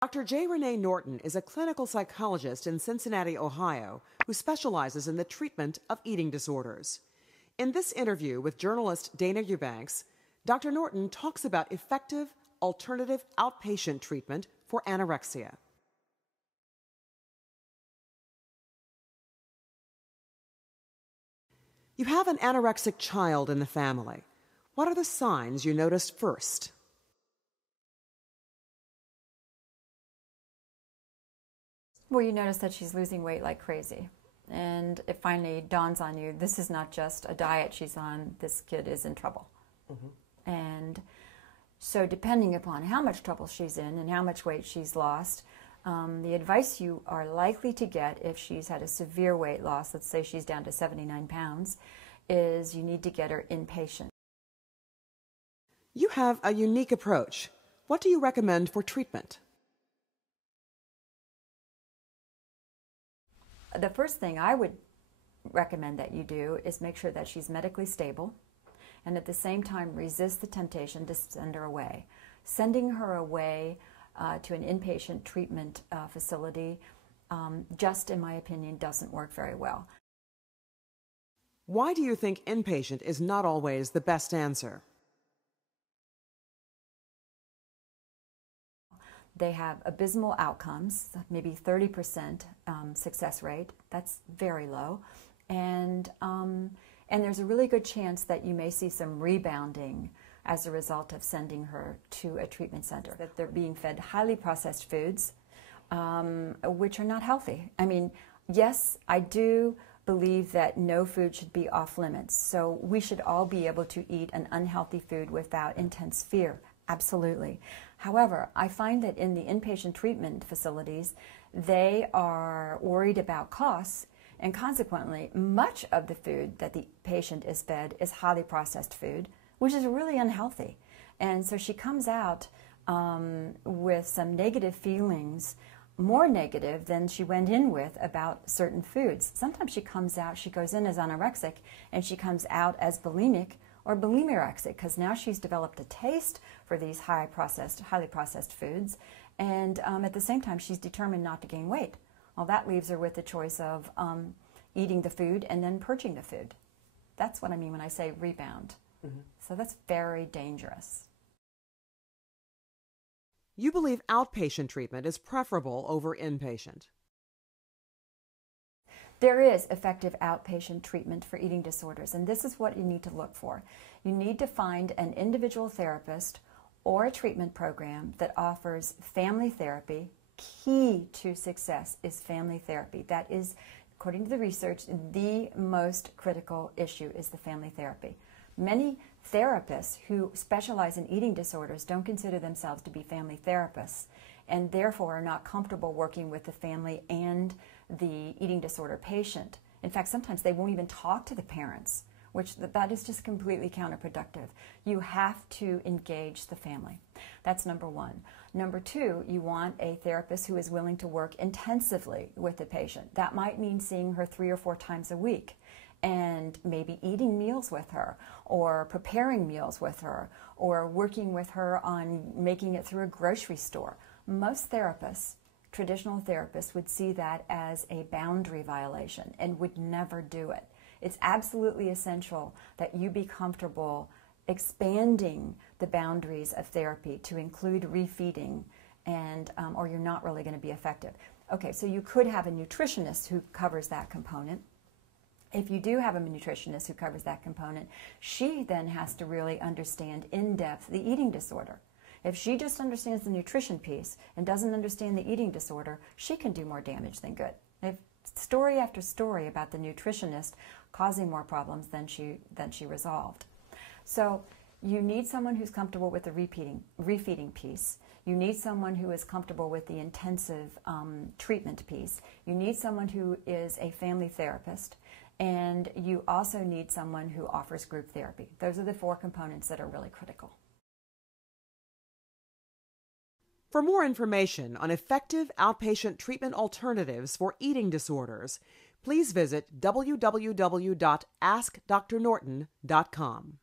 Dr. Renae Norton is a clinical psychologist in Cincinnati, Ohio, who specializes in the treatment of eating disorders. In this interview with journalist Dayna Eubanks, Dr. Norton talks about effective, alternative outpatient treatment for anorexia. You have an anorexic child in the family. What are the signs you noticed first? Well, you notice that she's losing weight like crazy. And it finally dawns on you, this is not just a diet she's on, this kid is in trouble. Mm-hmm. And so depending upon how much trouble she's in and how much weight she's lost, the advice you are likely to get if she's had a severe weight loss, let's say she's down to 79 pounds, is you need to get her inpatient. You have a unique approach. What do you recommend for treatment? The first thing I would recommend that you do is make sure that she's medically stable and at the same time resist the temptation to send her away. Sending her away to an inpatient treatment facility just, in my opinion, doesn't work very well. Why do you think inpatient is not always the best answer? They have abysmal outcomes, maybe 30% success rate. That's very low. And there's a really good chance that you may see some rebounding as a result of sending her to a treatment center. That they're being fed highly processed foods, which are not healthy. I mean, yes, I do believe that no food should be off limits. So we should all be able to eat an unhealthy food without intense fear. Absolutely. However, I find that in the inpatient treatment facilities, they are worried about costs, and consequently, much of the food that the patient is fed is highly processed food, which is really unhealthy. And so she comes out with some negative feelings, more negative than she went in with about certain foods. Sometimes she goes in as anorexic, and she comes out as bulimic or bulimirexic, because now she's developed a taste for these highly processed foods, and at the same time she's determined not to gain weight. Well, that leaves her with the choice of eating the food and then purging the food. That's what I mean when I say rebound. Mm-hmm. So that's very dangerous. You believe outpatient treatment is preferable over inpatient. There is effective outpatient treatment for eating disorders, and this is what you need to look for. You need to find an individual therapist or a treatment program that offers family therapy. Key to success is family therapy. That is, according to the research, the most critical issue is the family therapy. Many therapists who specialize in eating disorders don't consider themselves to be family therapists, and therefore are not comfortable working with the family and the eating disorder patient. In fact, sometimes they won't even talk to the parents, which that is just completely counterproductive. You have to engage the family. That's number one. Number two, you want a therapist who is willing to work intensively with the patient. That might mean seeing her 3 or 4 times a week and maybe eating meals with her or preparing meals with her or working with her on making it through a grocery store. Most therapists, traditional therapists, would see that as a boundary violation and would never do it. It's absolutely essential that you be comfortable expanding the boundaries of therapy to include refeeding, and or you're not really going to be effective. Okay, so you could have a nutritionist who covers that component. If you do have a nutritionist who covers that component, she then has to really understand in depth the eating disorder. If she just understands the nutrition piece and doesn't understand the eating disorder, she can do more damage than good. If story after story about the nutritionist causing more problems than she resolved. So you need someone who's comfortable with the refeeding piece. You need someone who is comfortable with the intensive treatment piece. You need someone who is a family therapist. And you also need someone who offers group therapy. Those are the 4 components that are really critical. For more information on effective outpatient treatment alternatives for eating disorders, please visit www.askdrnorton.com.